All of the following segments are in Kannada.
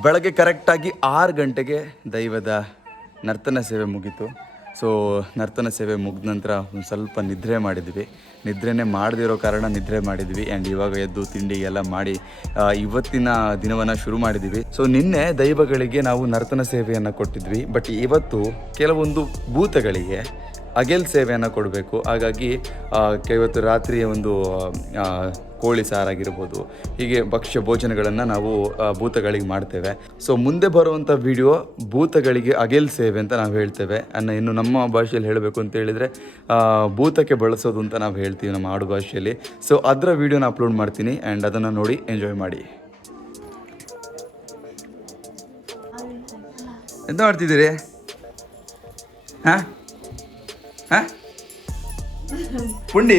ಬೆಳಗ್ಗೆ ಕರೆಕ್ಟಾಗಿ ಆರು ಗಂಟೆಗೆ ದೈವದ ನರ್ತನ ಸೇವೆ ಮುಗೀತು. ಸೊ ನರ್ತನ ಸೇವೆ ಮುಗಿದ ನಂತರ ಒಂದು ಸ್ವಲ್ಪ ನಿದ್ರೆ ಮಾಡಿದ್ವಿ. ನಿದ್ರೆನೇ ಮಾಡದಿರೋ ಕಾರಣ ನಿದ್ರೆ ಮಾಡಿದ್ವಿ. ಆ್ಯಂಡ್ ಇವಾಗ ಎದ್ದು ತಿಂಡಿ ಎಲ್ಲ ಮಾಡಿ ಇವತ್ತಿನ ದಿನವನ್ನು ಶುರು ಮಾಡಿದ್ವಿ. ಸೊ ನಿನ್ನೆ ದೈವಗಳಿಗೆ ನಾವು ನರ್ತನ ಸೇವೆಯನ್ನು ಕೊಟ್ಟಿದ್ವಿ. ಬಟ್ ಇವತ್ತು ಕೆಲವೊಂದು ಭೂತಗಳಿಗೆ ಅಗೆಲ್ ಸೇವೆಯನ್ನು ಕೊಡಬೇಕು. ಹಾಗಾಗಿ ಇವತ್ತು ರಾತ್ರಿಯ ಒಂದು ಕೋಳಿ ಸಾರಾಗಿರ್ಬೋದು, ಹೀಗೆ ಭಕ್ಷ್ಯ ಭೋಜನಗಳನ್ನು ನಾವು ಭೂತಗಳಿಗೆ ಮಾಡ್ತೇವೆ. ಸೊ ಮುಂದೆ ಬರುವಂಥ ವಿಡಿಯೋ ಭೂತಗಳಿಗೆ ಅಗೆಲ್ ಸೇವೆ ಅಂತ ನಾವು ಹೇಳ್ತೇವೆ. ಅನ್ನ ಇನ್ನು ನಮ್ಮ ಭಾಷೆಯಲ್ಲಿ ಹೇಳಬೇಕು ಅಂತ ಹೇಳಿದರೆ ಭೂತಕ್ಕೆ ಬಳಸೋದು ಅಂತ ನಾವು ಹೇಳ್ತೀವಿ ನಮ್ಮ ಆಡು ಭಾಷೆಯಲ್ಲಿ. ಸೊ ಅದರ ವಿಡಿಯೋನ ಅಪ್ಲೋಡ್ ಮಾಡ್ತೀನಿ ಆ್ಯಂಡ್ ಅದನ್ನು ನೋಡಿ ಎಂಜಾಯ್ ಮಾಡಿ. ಎಂತ ಮಾಡ್ತಿದ್ದೀರಿ? ಹಾಂ? ಪುಂಡಿ.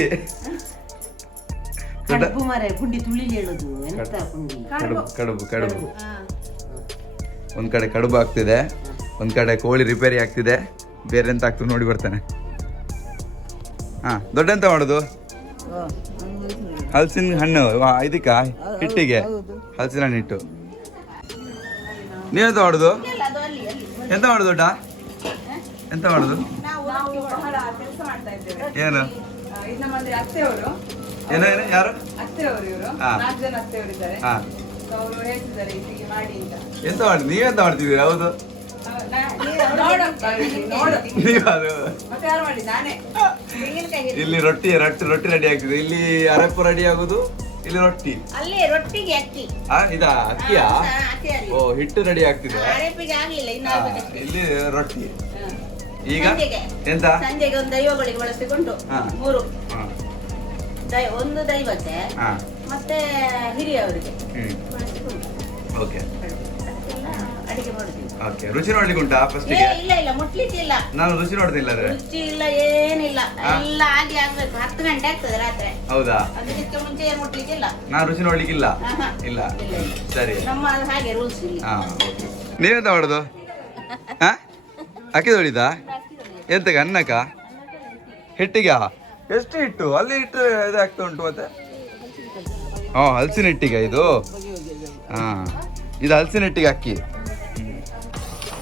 ದೊಡ್ಡ ಕಡುಬು ಮರ ಪುಂಡಿ ತುಳಿ ಹೇಳುದು. ಕಡುಬು. ಕಡುಬು ಕಡುಬು ಒಂದ್ ಕಡೆ ಕಡುಬು ಆಗ್ತಿದೆ ಒಂದ್ ಕಡೆ ಕೋಳಿ ರಿಪೇರಿ ಆಗ್ತಿದೆ ಬೇರೆ ಎಂತ ಆಗ್ತದೆ ನೋಡಿ ಬರ್ತಾನೆ. ಹಾ ದೊಡ್ಡ ಎಂತ ಮಾಡುದು ಹಲಸಿನ ಹಣ್ಣು ವಾ, ಇದಕ್ಕ ಹಿಟ್ಟಿಗೆ? ಹಲಸಿನ ಹಣ್ಣು ಹಿಟ್ಟು. ನೀವೆಂತ ಮಾಡುದು? ಎಂತ ಮಾಡುದು ದೊಡ್ಡ? ಎಂತ ಮಾಡುದು ನಾವು ಬಹಳ ಕೆಲಸ ಮಾಡ್ತಾ ಇದ್ದೇವೆ ಏನು? ಅತ್ತೆಯವರು. ಏನೋ ಏನು ಯಾರು? ಅತ್ತೆಯವರು ಇವರು. ಹಾ. ನಾಲ್ಕು ಜನ ಅತ್ತೆಯವರಿದ್ದಾರೆ. ಹಾ ಅವರು ಹೇಳ್ತಿದ್ದಾರೆ ಇಲ್ಲಿಗೆ ಮಾಡಿ ಅಂತ. ಎಂತ ಮಾಡಿ ನೀವೆಂತ ಮಾಡ್ತಿದ್ದೀರಿ? ಹೌದು. ಆ, ನಾ- ನೋಡು. ನೋಡು. ನೀವು ಅದು ಮತ್ತೆ ಯಾರು ಮಾಡಿ ನಾನೇ. ಇಲ್ಲಿ ರೊಟ್ಟಿ ರೊಟ್ಟಿ ರೊಟ್ಟಿ ರೆಡಿ ಆಗ್ತದೆ. ಇಲ್ಲಿ ಅರಪ್ಪು ರೆಡಿ ಆಗುದು ಇಲ್ಲಿ ರೊಟ್ಟಿ. ಅಲ್ಲಿ ರೊಟ್ಟಿಗೆ ಅಕ್ಕಿ. ಆ ಇದಾ ಅಕ್ಕಿಯಾ? ಹಾ, ಅಕ್ಕಿ ಅಲ್ಲಿ. ಓ ಹಿಟ್ಟು ರೆಡಿ ಆಗ್ತಿದೆ. ಅರೆಪಿಗೆ ಆಗ್ಲಿಲ್ಲ ಇನ್ನು ಆ, ಆಗ್ಬೇಕಷ್ಟೇ. ಇಲ್ಲಿ ರೊಟ್ಟಿ. ಈಗ? ಸಂಜೆಗೆ. ಎಂತ? ಸಂಜೆಗೆ ಒಂದು ದೈವಗಳಿಗೆ ಬಳಸಿಕೊಂಡು ಹಾ. ಮೂರು. ಹಾ, ದೈ ಒಂದು ದೈವತೆ ಹಾ. ಮತ್ತೆ ಹಿರಿಯವರಿಗೆ ಹ್ಮ್. ಬಳಸಿಕೊಂಡು. ಓಕೆ. ಅದಕ್ಕೆಲ್ಲ ಅಡಿಗೆ ಓಕೆ. ರುಚಿ ನೋಡ್ಲಿಕ್ಕೆ ಉಂಟಾ ಏ ಫಸ್ಟಿಗೆ ಇಲ್ಲ ಇಲ್ಲ ಮುಟ್ಲಿಕ್ಕಿಲ್ಲ. ನಾನು ರುಚಿ ನೋಡ್ತಿಲ್ಲ ಅದ್ರೆ? ರುಚಿ ಇಲ್ಲ ಏನಿಲ್ಲ. ಹಾ. ಎಲ್ಲ ಆಗಿ ಆಗ್ಬೇಕು. ಹತ್ತು ಗಂಟೆ ಆಗ್ತದೆ ರಾತ್ರಿ. ಹೌದಾ? ಅದಕ್ಕೆ ಮುಂಚೆ ಏನು ಮುಟ್ಲಿಕ್ಕಿಲ್ಲ. ನಾನು ರುಚಿ ನೋಡ್ಲಿಕ್ಕಿಲ್ಲ? ಆಹಾ. ಇಲ್ಲ. ಇಲ್ಲ, ಇಲ್ಲ. ಸರಿ. ನಮ್ಮ ಹಾಗೆ ರೂಲ್ಸ್ ಇಲ್ಲಿ. ಹಾ ಓಕೆ. ನೀವೆಂತ ಮಾಡೋದು? ಹಾ? ಅಕ್ಕಿ ತೊಳಿದಾ ಎಂತಕ್ಕೆ ಅನ್ನಕ? ಹಿಟ್ಟಿಗೆ ಎಷ್ಟು ಹಿಟ್ಟು? ಅಲ್ಲಿ ಹಿಟ್ಟು ಇದಾಗ್ತಾ ಉಂಟು ಮತ್ತೆ? ಹಾ ಹಲಸಿನ ಹಿಟ್ಟಿಗೆ ಇದು? ಹಾ ಇದು ಹಲಸಿನ ಹಿಟ್ಟಿಗೆ ಅಕ್ಕಿ.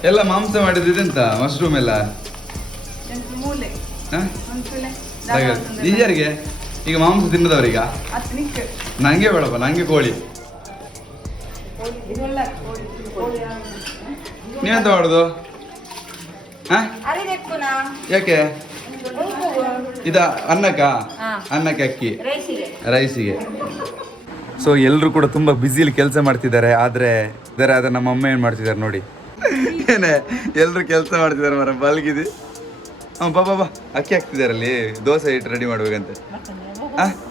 ಎಲ್ಲ ಮಾಂಸ ಮಾಡಿದ್ದು ಇದೆಂತ ಮಶ್ರೂಮ್ ಎಲ್ಲ? ಈಜರಿಗೆ ಈಗ ಮಾಂಸ ತಿನ್ನದವರೀಗ? ನನಗೆ ನಂಗೆ ಬೇಡಪ್ಪ ನಂಗೆ ಕೋಳಿ ಇದೆಲ್ಲ ಕೋಳಿ ಕೋಳಿ. ನೀವೆಂತ ಮಾಡೋದು? ಯಾಕೆ? ಇದ ಅನ್ನಕ್ಕ. ಅನ್ನಕ್ಕೆ ಅಕ್ಕಿ. ರೈಸಿಗೆ. ಸೊ ಎಲ್ಲರೂ ಕೂಡ ತುಂಬಾ ಬ್ಯುಸಿಲಿ ಕೆಲಸ ಮಾಡ್ತಿದ್ದಾರೆ ಆದ್ರೆ ಇದಾರೆ ಆದರೆ ನಮ್ಮ ಅಮ್ಮ ಏನು ಮಾಡ್ತಿದ್ದಾರೆ ನೋಡಿ. ಏನೇ ಎಲ್ಲರೂ ಕೆಲಸ ಮಾಡ್ತಿದ್ದಾರೆ ಮರ ಬಲ್ಗಿದಿ. ಹಾಂ ಬಾ ಬಾ ಬಾ. ಅಕ್ಕಿ ಹಾಕ್ತಿದ್ದಾರೆ ಅಲ್ಲಿ ದೋಸೆ ಇಟ್ಟು ರೆಡಿ ಮಾಡ್ಬೇಕಂತೆ ಎಷ್ಟು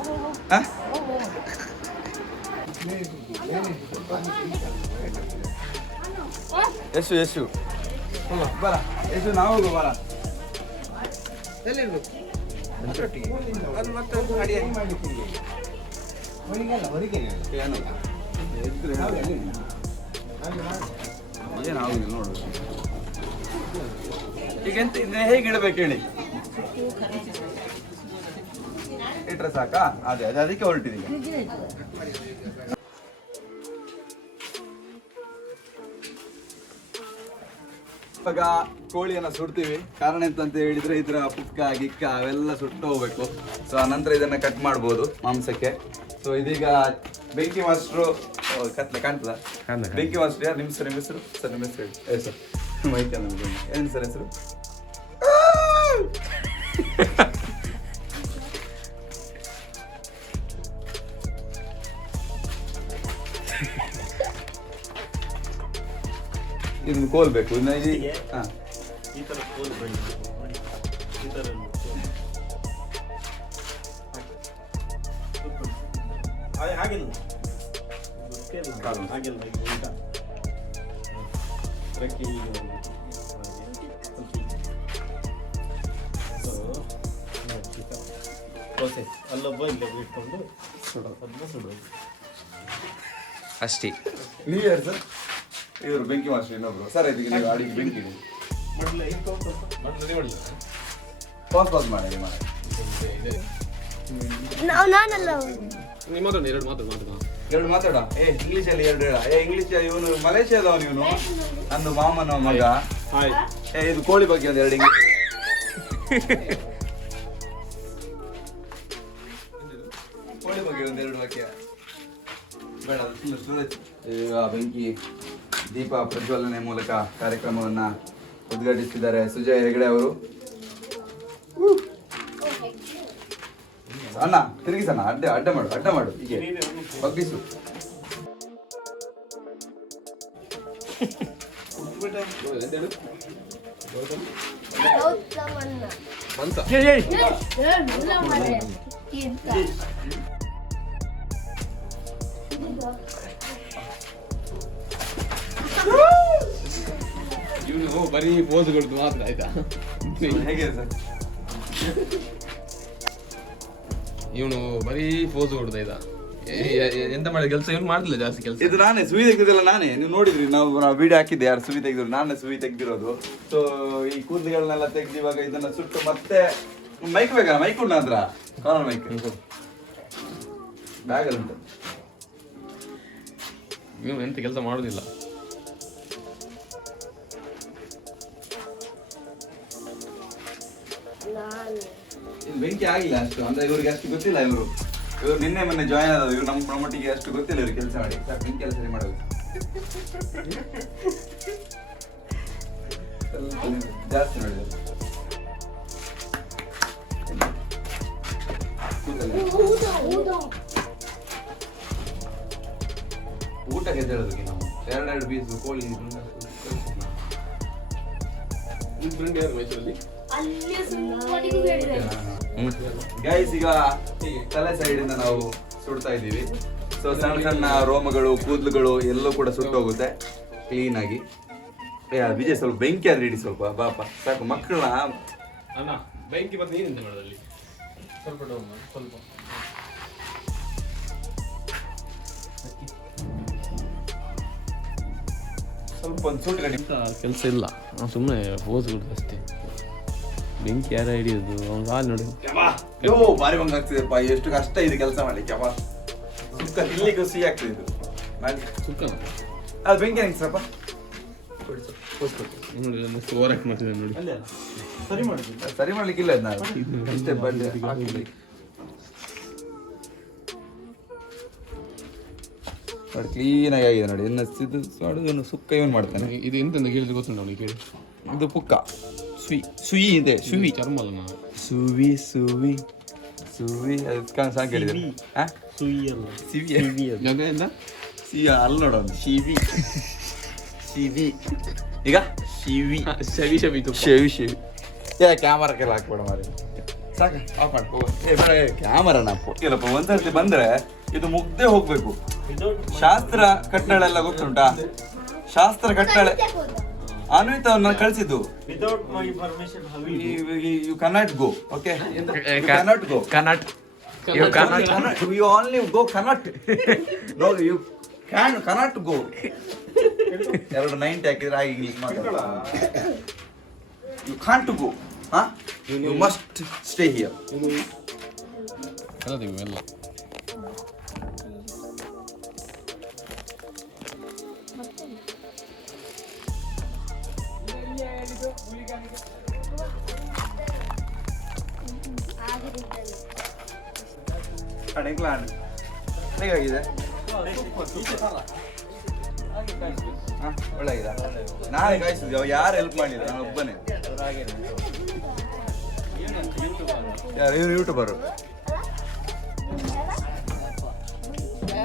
ಎಷ್ಟು ಯಶು ಯಶು. ಬರ. ಎಷ್ಟು ನಾವು ಹೋಗುವ ಬರ. ಏನು? ನೋಡು. ಈಗ ಎಂತ ಇದನ್ನ ಹೇಗೆ ಇಡಬೇಕು ಹೇಳಿ? ಇಟ್ರೆ ಸಾಕಾ? ಅದೇ ಅದೇ ಅದಕ್ಕೆ ಹೊರಟಿದೀಗ. ಇವಾಗ ಕೋಳಿಯನ್ನ ಸುಡ್ತೀವಿ. ಕಾರಣ ಎಂತ ಅಂತ ಹೇಳಿದ್ರೆ ಇದ್ರ ಪುಕ್ಕ ಗಿಕ್ಕ ಅವೆಲ್ಲ ಸುಟ್ಟು ಹೋಗ್ಬೇಕು. ಸೊ ಆನಂತರ ಇದನ್ನ ಕಟ್ ಮಾಡ್ಬೋದು ಮಾಂಸಕ್ಕೆ. ಸೊ ಇದೀಗ ಬೆಂಕಿ ಮಾಸ್ಟ್ರು ಕಟ್ಲೆ ಕತ್ಲೆ ಕಾಣ್ತದ? ಬೆಂಕಿ ಮಾಸ್ಟ್ರು ಯಾರು? ನಿಮ್ಮ ಸರ್ ನಿಮ್ಮ ಹೆಸರು? ಸರ್ ನಿಮ್ಮ ಹೆಸರು ಹೇಳಿ. ಸರ್. ಮೈಕ್ ನಮ್ಗೆ ಏನು ಸರ್ ಹೆಸರು? ಇದನ್ನು ಕೋಲ್ಬೇಕು ಇನ್ನು ಈ ಹಾಂ. ಈ ಥರ ಕೋಲು ಬಳ್ಳಿ ಈ ಥರ ಹಾಗೆ ಹಾಗೆಲ್ಲ ಕಾಲು. ಹಾಗೆಲ್ಲ ಈಗ ಥರ. ದೋಸೆ ಅಲ್ಲೊಬ್ಬ ಇಲ್ಲೊಬ್ಬ ಇಟ್ಕೊಂಡು. ಸುಡೋದು. ಅದನ್ನ ಸುಡೋದು. ಅಷ್ಟೇ. ನೀವು ಯಾರು ಸರ್ ಇವರು ಬೆಂಕಿ ಮಾಸ್ಟರ್ ಇನ್ನೊಬ್ರು. ಸರ್ ಇದಕ್ಕೆ ನೀವು ಅಡಿಗೆ ಬೆಂಕಿ ಇಡಿ ಪಾಸ್ ಪಾಸ್ ಮಾಡಿ ಮಾಡಿ. ನಾವು ನಾನಲ್ಲ. ನೀವು ಮಾತಾಡಿ ಎರಡು ಮಾತಾಡಿ ಮಾತಾಡ ಎರಡು ಮಾತಾಡ. ಏ ಇಂಗ್ಲಿಷ್ ಅಲ್ಲಿ ಎರಡು ಹೇಳ. ಏ ಇಂಗ್ಲಿಷ್ ಇವನು ಮಲೇಷ್ಯಾದವನು ಇವನು? ನಂದು ಮಾಮನ ಮಗ. ಹಾಯ್ ಏ ಇದು ಕೋಳಿ ಬಗ್ಗೆ ಒಂದು ಎರಡು ಇಂಗ್ಲಿಷ್. ಕೋಳಿ ಬಗ್ಗೆ ಒಂದು ಎರಡು ವಾಕ್ಯ. ಬೇಡ ಸುರೇಶ್. ಈಗ ಬೆಂಕಿ. ದೀಪ ಪ್ರಜ್ವಲನೆ ಮೂಲಕ ಕಾರ್ಯಕ್ರಮವನ್ನು ಉದ್ಘಾಟಿಸಿದ್ದಾರೆ ಸುಜಯ್ ಹೆಗಡೆ ಅವರು. ಅಣ್ಣ ತಿರುಗಿಸಣ್ಣ ಅಡ್ಡ ಅಡ್ಡ ಮಾಡು ಅಡ್ಡ ಮಾಡು ಹೀಗೆ. ಬಗ್ಗಿಸು ಇವನು ಬರೀ ಪೋಸ್ ಕೊಡ್ತು ಮಾತ್ರ ಆಯ್ತಾ? ಹೇಗೆ ಸರ್? ಇವನು ಬರೀ ಪೋಸ್ ಆಯ್ತಾ ಏ- ಎಂತ ಮಾಡಿ ಕೆಲಸ ಇವನು ಮಾಡ್ತಿಲ್ಲ ಜಾಸ್ತಿ ಕೆಲಸ. ಇದು ನಾನೇ ಸುವಿ ತೆಗ್ದಿಲ್ಲ ನಾನೇ. ನೀವು ನೋಡಿದ್ರಿ ನಾವು ನಾವು ವಿಡಿಯೋ ಹಾಕಿದ್ದೆ ಯಾರು ಸುವಿ ತೆಗ್ದಿರು ನಾನೇ ಸುವಿ ತೆಗ್ದಿರೋದು. ಸೊ ಈ ಕೂದಲುಗಳನ್ನೆಲ್ಲ ತೆಗ್ದು ಇವಾಗ ಇದನ್ನ ಸುಟ್ಟು ಮತ್ತೆ ಮೈಕ್ ಬೇಕಾ ಮೈಕ್ ಉಂಟು ಹತ್ರ ಕಾರ್ನರ್ ಮೈಕ್ ಬ್ಯಾಗ್ ಅಲ್ಲಿ ಉಂಟು. ಇವನು ಎಂತ ಕೆಲಸ ಮಾಡುದಿಲ್ಲ. ಬೆಂಕಿ ಆಗಿಲ್ಲ ಅಷ್ಟು. ಅಂದ್ರೆ ಇವ್ರಿಗೆ ಅಷ್ಟು ಗೊತ್ತಿಲ್ಲ ಇವರು. ಇವರು ನಿನ್ನೆ ಮೊನ್ನೆ ಜಾಯ್ನ್ ಆದವರು. ಇವ್ರು ನಮ್ಮ ಪ್ರಮೋಟಿಗೆ ಅಷ್ಟು ಗೊತ್ತಿಲ್ಲ ಇವ್ರು ಕೆಲಸ ಮಾಡಿ. ಸರ್ ಬೆಂಕಿ ಎಲ್ಲ ಸರಿ ಮಾಡಬೇಕು. ಜಾಸ್ತಿ ಮಾಡಿದ್ರು. ಊಟ ಊಟಕ್ಕೆ ಎದ್ದೇಳೋದಕ್ಕೆ ನಾವು. ಎರಡೆರಡು ಪೀಸ್ ಕೋಳಿ ನಿಮ್ ಫ್ರೆಂಡ್ ಯಾರು ಮೈಸೂರಲ್ಲಿ? ಗೈಸ್ ಈಗ ತಲೆ ಸೈಡ್ ಇಂದ ನಾವು ಸುಡ್ತಾ ಇದ್ದೀವಿ. ಸೊ ಸಣ್ಣ ಸಣ್ಣ ರೋಮಗಳು ಕೂದಲುಗಳು ಎಲ್ಲೂ ಕೂಡ ಸುಟ್ಟೋಗುತ್ತೆ. ಕ್ಲೀನ್ ಆಗಿ. ವಿಜಯ್ ಸ್ವಲ್ಪ ಬೆಂಕಿ ಆದ್ರೆ ಇಡಿ ಸ್ವಲ್ಪ ಬಾಪ ಸಾಕು ಮಕ್ಕಳನ್ನ ಅಣ್ಣ ಬೆಂಕಿ ಮತ್ತೆ ನೀರಿಂದ ಮಾಡೋದಲ್ಲಿ ಸ್ವಲ್ಪ ಸ್ವಲ್ಪ. ಸ್ವಲ್ಪ ಒಂದು ಸುಟ್ಟು ಕಡಿಮೆ ಕೆಲಸ ಇಲ್ಲ. ಸುಮ್ಮನೆ ಪೋಸ್ ಅಷ್ಟೇ. ಬೆಂಕಿ ಯಾರ ಹಿಡಿಯೋದು ಅವ್ನು ಹಾಲು ನೋಡಿ. ಯೋ ಬಾರಿ ಬಂಗ ಆಗ್ತಿದೆಪ್ಪ ಎಷ್ಟು ಕಷ್ಟ ಇದೆ ಕೆಲಸ ಮಾಡ್ಲಿಕ್ಕೆ ಅಪ್ಪ ಸುಕ್ಕ ತಿನ್ಲಿಕ್ಕೆ ಸಿಹಿ ಆಗ್ತದೆ ಇದು. ಸುಕ್ಕ ಸುಕ್ಕನ ಅದು ಬೆಂಕಿ ಹೆಂಗ್ ಸ್ವಲ್ಪ ನೋಡಿ ಮಸ್ತ್ ಓವರ್ ಆಕ್ಟ್ ನೋಡಿ. ಅಲ್ಲ ಸರಿ ಮಾಡಿದ್ವಿ ಸರಿ ಮಾಡ್ಲಿಕ್ಕಿಲ್ಲ ಇದು ನಾನು. ಅಷ್ಟೇ ಬಂಡೆ ಹಾಕ್ಲಿ. ನೋಡಿ ಕ್ಲೀನ್ ಆಗಿದೆ ನೋಡಿ ಇನ್ನು ಇದು ಮಾಡುದನ್ನು ಸುಕ್ಕ ಏನ್ ಮಾಡ್ತಾನೆ. ಇದು ಎಂತ ಕೇಳಿದ್ರೆ ಗೊತ್ತುಂಟು ಅವನಿಗೆ ಕೇಳಿ? ಇದು ಪುಕ್ಕ ಸುಯಿ ಸುಯಿ ಇದೆ ಸುವಿ ಚರ್ಮ ಅಲ್ಲ ನಾ ಸುವಿ ಸುವಿ ಸುವಿ ಅದಕ್ಕೆ ಸಾಂಗ್ ಹಾ ಸುಯಿ ಅಲ್ಲ ಸಿವಿ ಯಾಕೆ ಎಂತ ಸಿ ಅಲ್ಲಿ ನೋಡೋದು ಶಿವಿ ಶಿವಿ ಈಗ ಶಿವಿ ಶವಿ ಶವಿ ಶೇವಿ ಶೇವಿ ಏ ಕ್ಯಾಮರಾಕ್ಕೆಲ್ಲ ಹಾಕ್ಬೇಡ ಮಾರಿ ಸಾಕ ಆಫ್ ಮಾಡ್ಕೋ ಏ ಬೇಡ ಕ್ಯಾಮರಾನ ಇಲ್ಲಪ್ಪ ಒಂದ್ಸರ್ತಿ ಬಂದ್ರೆ ಇದು ಮುಗ್ದೇ ಹೋಗ್ಬೇಕು ಶಾಸ್ತ್ರ ಕಟ್ಟಳೆಲ್ಲ ಗೊತ್ತುಂಟಾ ಶಾಸ್ತ್ರ ಕಟ್ಟಳೆ ಅನ್ವಿತ ನಾನು ಕಳಿಸಿದ್ದು. Without my permission you cannot go okay cannot go cannot you cannot, you only only go no you can cannot cannot go. ಎರಡು ನೈಂಟಿ ಹಾಕಿದ್ರೆ ಆಗಿ ಇಂಗ್ಲಿಷ್ ಮಾತಾಡ ಯು ಕಾಂಟ್ ಗೋ ಹಾ? ಯು ಮಸ್ಟ್ ಸ್ಟೇ ಹಿಯರ್ ಎಲ್ಲ. ಹೇಗಾಗಿದೆ? ಹಾ, ಒಳ್ಳೆ ಆಗಿದೆ ನಾಳೆ ಕಾಯಿಸಿದ್ವಿ ಯಾರು ಹೆಲ್ಪ್ ಮಾಡಿಲ್ಲ? ನಾನು ಒಬ್ಬನೇ. ಯಾರು ಯೂಟ್ಯೂಬರು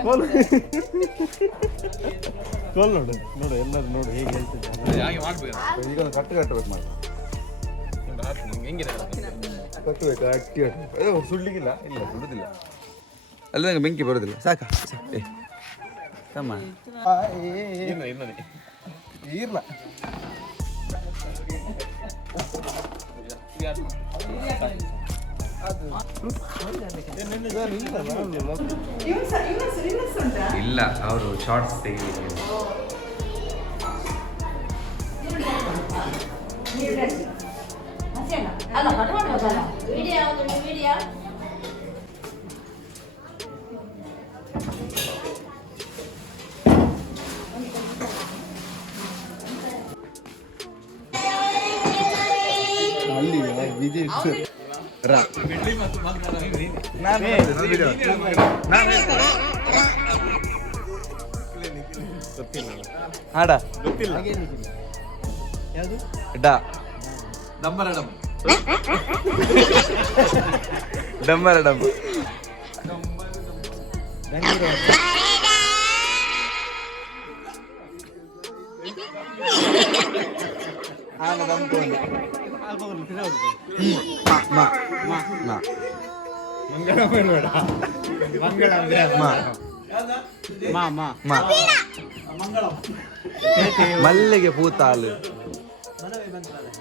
ಕೋಲ್ ನೋಡು ನೋಡು ಎಲ್ಲರೂ ನೋಡು ಹೇಗೆ ಹೇಳ್ತಿದ್ದಾರೆ. ಹಾಗೆ ಮಾಡ್ಬೇಕು ಈಗ ಒಂದು ಕಟ್ಟು ಕಟ್ಟಬೇಕು ಮಾಡಿ ಹೆಂಗಿದೆ ಕಟ್ಟಬೇಕು ಅಟ್ಟಿ ಕಟ್ಟಬೇಕು ಸುಡ್ಲಿಕ್ಕಿಲ್ಲ. ಇಲ್ಲ ಸುಡುದಿಲ್ಲ. ಅಲ್ಲ ಬೆಂಕಿ ಬರೋದಿಲ್ಲ. ಸಾಕ? ಏ. ತಮ್ಮ ಇರ್ಲ. ಇಲ್ಲ ಅವರು ಶಾರ್ಟ್ಸ್ ತೆಗಿಲಿಕ್ಕೆ. ಅಲ್ಲಿ ವಿಜಯ್ ರಾ ನಾನು video. ನಾನು ಹಾಡ ಡಾ ಡಂಬರ ಡಮ್ ಡಂಬರ ಡಮ್ ಆನ ನಂಬ್ಕೊಂಡು ಮ ಮ ಮ ಮ ಮ ಮಲ್ಲಿಗೆ ಪೂತಾಲು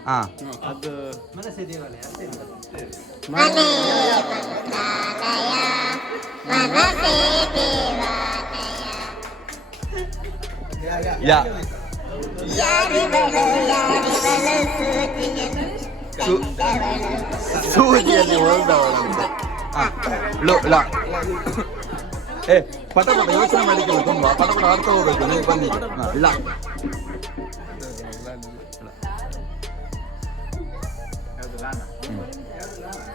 ಹಾ ಯಾ ಸು- ಸೂಜಿಯಲ್ಲಿ ಹೊಲ್ದವಳಂತೆ ಹಾ ಲೋ ಲ ಏ ಪಟ ಪಟ ಯೋಚನೆ ಮಾಡಿಕೊಳ್ಳಿ ತುಂಬಾ ಪಟ ಪಟ ಆಡ್ತಾ ಹೋಗ್ಬೇಕು ನೀವು ಬನ್ನಿ ಹಾ, ಲ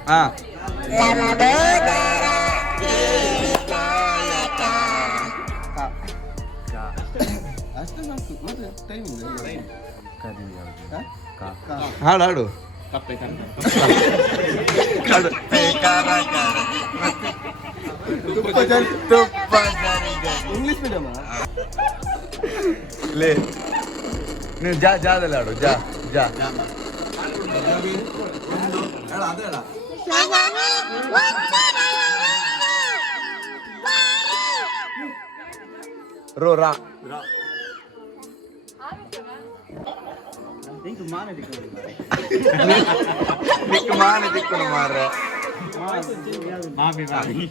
ಹಾ ಹಾಡು ಹಾಡು. ಹಾಡು ಇಂಗ್ಲಿಷ್ ಮೀಡಿಯಮ್ ಲೇ ನೀವು ಜಾ ಜಾದಲ್ಲಿ ಆಡು ಜಾ ಜಾ. ರೋ ರಾ. मान दिक्कत मार रहा है மாமி மாமி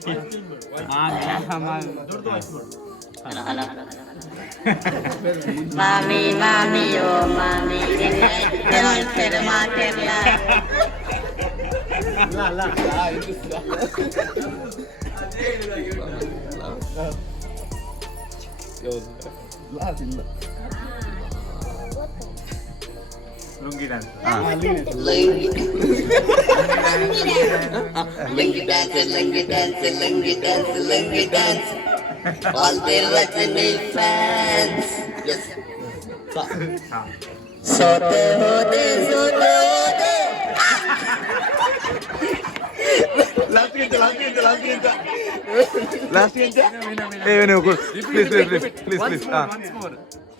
மாமி மாமி மாமி ஓ மாமி பெருமா தெரியல யோசனை jangan termaterlah. Lungi dance, lungi dance, lungi dance, lungi dance. All the Rajani fans. Yes. Sote hote, sote hote. Last ಗಿಂತ ಲಾಸ್ಟ್ ಗಿಂತ ಲಾಸ್ಟ್ ಗಿಂತ ಲಾಸ್ಟ್ ಗಿಂತ ಏ ನೀವು please please please please please ಹಾ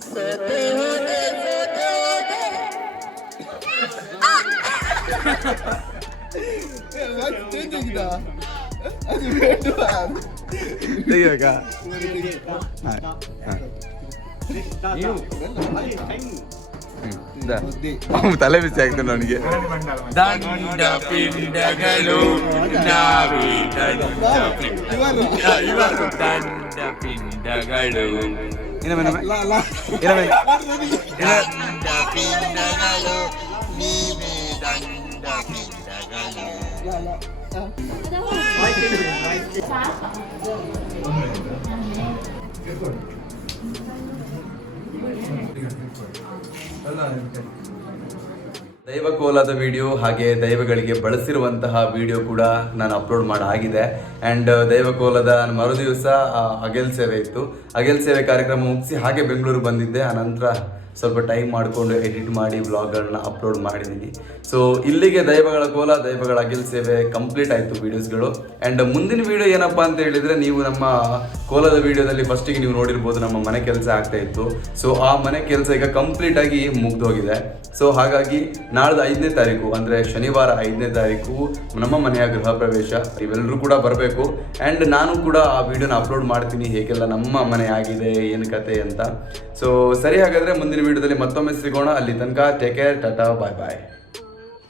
Sote ತೆಗಿಬೇಕಾ ಹಾ ಹಾ ಅವ್ನು ತಲೆ ಬಿಸಿ ಆಗ್ತದೆ ನನಗೆ ದಂಡ ಪಿಂಡಗಳು ನಾವೇ ದಂಡ ಇವರು ದಂಡ ಪಿಂಡಗಳು ಇನ್ನೊಮ್ಮೆ ಇನ್ನೊಮ್ಮೆ ದಂಡ ಪಿಂಡಗಳು ನೀವೇ ದಂಡ ಪಿಂಡಗಳು ದೈವಕೋಲದ ವಿಡಿಯೋ ಹಾಗೆ ದೈವಗಳಿಗೆ ಬಳಸಿರುವಂತಹ ವಿಡಿಯೋ ಕೂಡ ನಾನು ಅಪ್ಲೋಡ್ ಮಾಡಾಗಿದೆ ಆ್ಯಂಡ್ ದೈವಕೋಲದ ಮರು ದಿವಸ ಸೇವೆ ಇತ್ತು. ಅಗೆಲ್ ಸೇವೆ ಕಾರ್ಯಕ್ರಮ ಮುಗಿಸಿ ಹಾಗೆ ಬೆಂಗಳೂರು ಬಂದಿದ್ದೆ. ಆನಂತರ ಸ್ವಲ್ಪ ಟೈಮ್ ಮಾಡಿಕೊಂಡು ಎಡಿಟ್ ಮಾಡಿ ವ್ಲಾಗ್ಗಳನ್ನ ಅಪ್ಲೋಡ್ ಮಾಡಿದ್ದೀನಿ ಸೊ ಇಲ್ಲಿಗೆ ದೈವಗಳ ಕೋಲ, ದೈವಗಳ ಅಗಿಲ್ ಸೇವೆ ಕಂಪ್ಲೀಟ್ ಆಯಿತು ವೀಡಿಯೋಸ್ಗಳು ಆ್ಯಂಡ್ ಮುಂದಿನ ವಿಡಿಯೋ ಏನಪ್ಪ ಅಂತ ಹೇಳಿದರೆ ನೀವು ನಮ್ಮ ಕೋಲದ ವಿಡಿಯೋದಲ್ಲಿ ಫಸ್ಟಿಗೆ ನೀವು ನೋಡಿರ್ಬೋದು ನಮ್ಮ ಮನೆ ಕೆಲಸ ಆಗ್ತಾ ಇತ್ತು. ಸೊ ಆ ಮನೆ ಕೆಲಸ ಈಗ ಕಂಪ್ಲೀಟ್ ಆಗಿ ಮುಗ್ದೋಗಿದೆ ಸೊ ಹಾಗಾಗಿ ನಾಳ್ದು ಐದನೇ ತಾರೀಕು, ಅಂದರೆ ಶನಿವಾರ ಐದನೇ ತಾರೀಕು ನಮ್ಮ ಮನೆಯ ಗೃಹ ಪ್ರವೇಶ. ಇವೆಲ್ಲರೂ ಕೂಡ ಬರಬೇಕು. ಆ್ಯಂಡ್ ನಾನು ಕೂಡ ಆ ವಿಡಿಯೋನ ಅಪ್ಲೋಡ್ ಮಾಡ್ತೀನಿ. ಹೇಗೆಲ್ಲ ನಮ್ಮ ಮನೆ ಆಗಿದೆ, ಏನು ಕತೆ ಅಂತ. ಸೊ ಸರಿ ಹಾಗಾದರೆ ಮುಂದಿನ ವಿಡಿಯೋದಲ್ಲಿ ಮತ್ತೊಮ್ಮೆ ಸಿಗೋಣ. ಅಲ್ಲಿ ತನಕ ಟೇಕ್ ಕೇರ್ ಟಾಟಾ ಬಾಯ್ ಬಾಯ್